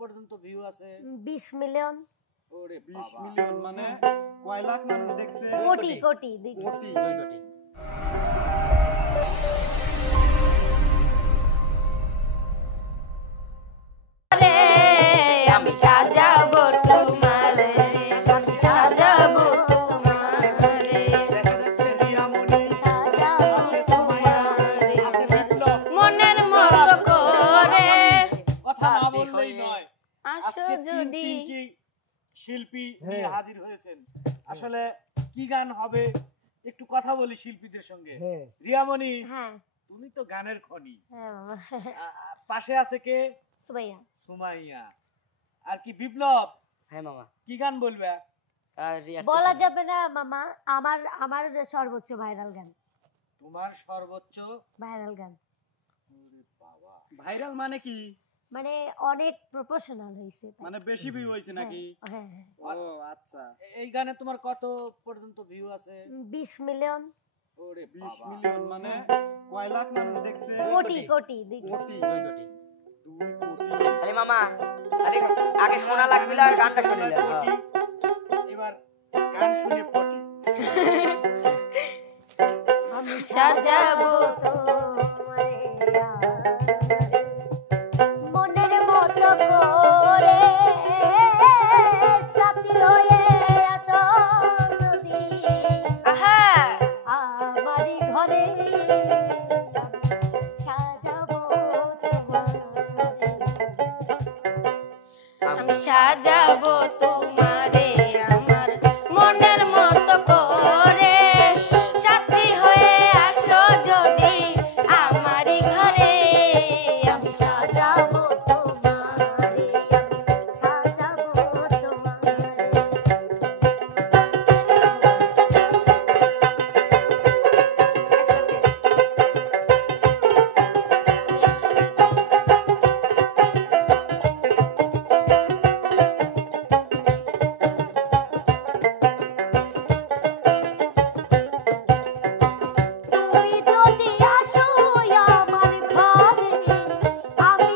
পর্যন্ত ভিউ আছে? 20 মিলিয়ন। ওরে 20 মিলিয়ন মানে কয় লাখ মানুষ দেখছে? কোটি কোটি 2 কোটি। 2 কোটি। আমি সাজাবো তোমারে, আমি সাজাবো তোমারে, মনের মতো করে কথা না বললেই নয়। আসো আজকে যদি তিনটি শিল্পী নিয়ে হাজির হয়েছেন। আসলে কি গান হবে একটু কথা বলি শিল্পীদের সঙ্গে। রিয়ামণি, হ্যাঁ তুমি তো গানের খনি। হ্যাঁ মামা। পাশে আছে কে? সুমাইয়া। সুমাইয়া। আর কি বিপ্লব, হ্যাঁ মামা। কি গান বলবে? বলা যাবে না মামা, আমার আমার সর্বোচ্চ ভাইরাল গান। তোমার সর্বোচ্চ ভাইরাল গান ওরে বাবা, ভাইরাল মানে কি? মানে অনেক প্রফেশনাল হইছে তাই। মানে বেশি ভিউ হইছে নাকি? হ্যাঁ হ্যাঁ। ও আচ্ছা। এই গানে তোমার কত পর্যন্ত ভিউ আছে? 20 মিলিয়ন। ওরে 20 বাবা, মিলিয়ন মানে কয় লাখ মানুষ দেখছে? কোটি কোটি 2 কোটি। 2 কোটি। 2 কোটি। আরে মামা, আরে আগে শোনা লাগবে আর গানটা শুনিলে। এবার গান শুনে পটি। আমি সাজাবো তোমারে মনের মতো করে, সাথী হয়ে আসো যদি আহা আমারই ঘরে, সাজাবো তোমারে। আমি সাজাবো তোমারে আমার মনের মতো করে, সাথী হয়ে আসো যদি আমারই ঘরে, আমি সাজাবো তোমারে, সাজাবো তোমারে। তুমি যদি আসো আমার ঘরে, আমি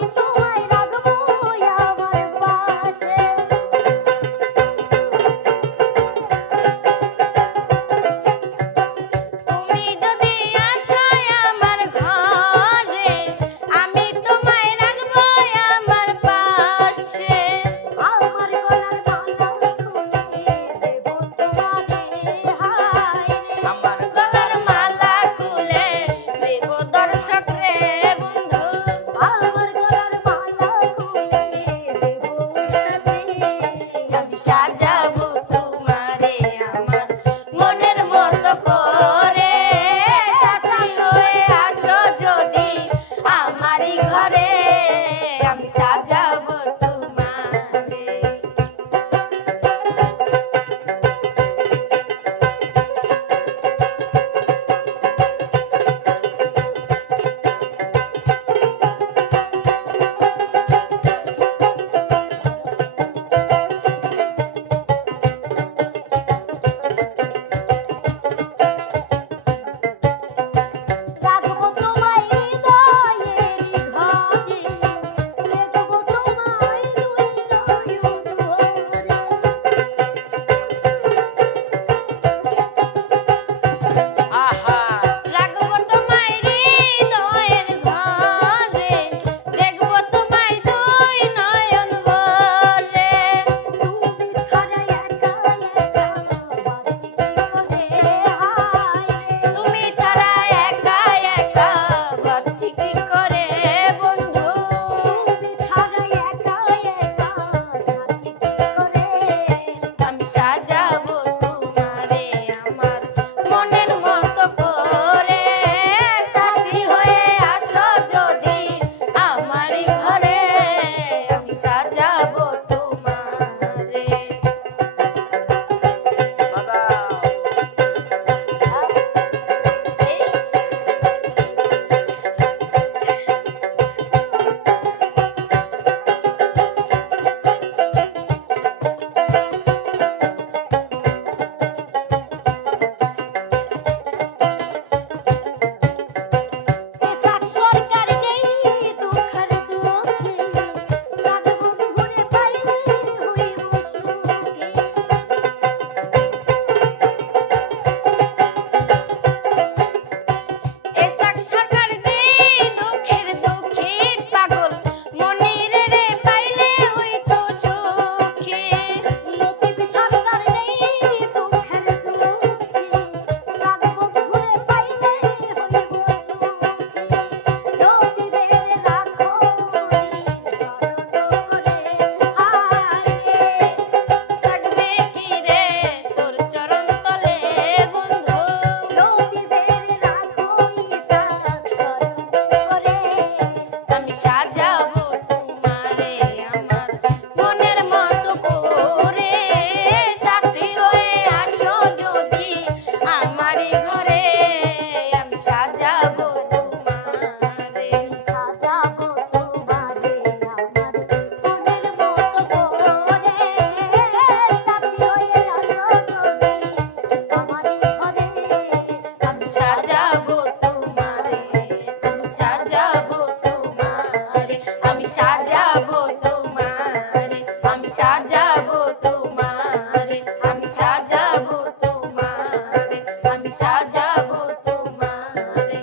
সাজাবো তোমারে, আমি সাজাবো তোমারে, আমি সাজাবো তোমারে, আমি সাজাবো তোমারে।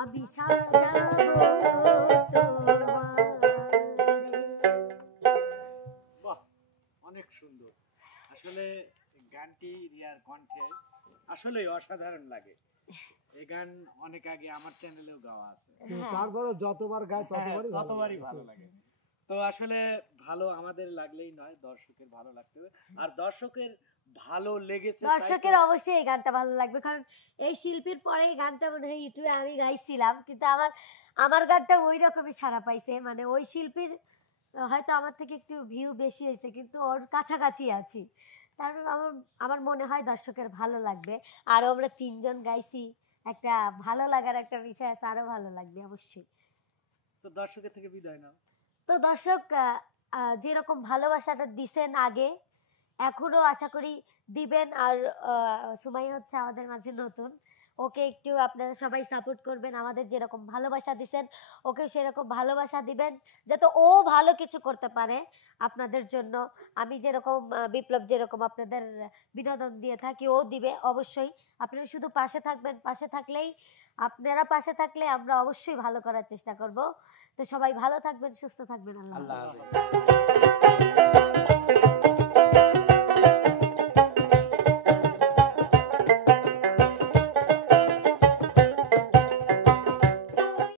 আমি সাজাবো বাহ, অনেক সুন্দর। আসলে গানটি রিয়ার কণ্ঠে আসলেই অসাধারণ লাগে। এই গান অনেক আগে আমার চ্যানেলেও গাওয়া আছে। তারপরে যতবার গায় ততবারই ভালো লাগে। তো আসলে ভালো আমাদের লাগলেই নয়, দর্শকের ভালো লাগতে হবে। আর দর্শকের ভালো লেগেছে তাই তো- দর্শকের অবশ্যই এই গানটা ভালো লাগবে, কারণ এই শিল্পীর পরে এই গানটা মনে হয় ইউটিউবে আমি গাইছিলাম, কিন্তু আমার গানটা ওই রকমই সাড়া পাইছে। মানে ওই শিল্পীর হয়তো আমার থেকে একটু ভিউ বেশি হয়েছে, কিন্তু ওর কাছাকাছি আছি। তারপর আমার মনে হয় দর্শকের ভালো লাগবে। আর আমরা তিনজন গাইছি, একটা ভালো লাগার একটা বিষয় আছে, আরো ভালো লাগবে অবশ্যই। তো দর্শকের থেকে বিদায় নাও। তো দর্শক যেরকম ভালোবাসাটা দিছেন আগে, এখনো আশা করি দিবেন। আর সুমাই হচ্ছে আমাদের মাঝে নতুন, ওকে একটু আপনারা সবাই সাপোর্ট করবেন। আমাদের যেরকম ভালোবাসা দিছেন ওকে সেরকম ভালোবাসা দিবেন, যাতে ও ভালো কিছু করতে পারে আপনাদের জন্য। আমি যেরকম বিপ্লব যেরকম আপনাদের বিনোদন দিয়ে থাকি, ও দিবে অবশ্যই। আপনারা শুধু পাশে থাকবেন, পাশে থাকলেই, আপনারা পাশে থাকলে আমরা অবশ্যই ভালো করার চেষ্টা করব। তো সবাই ভালো থাকবেন, সুস্থ থাকবেন। আল্লাহ আল্লাহ হাফেজ। হাফেজ।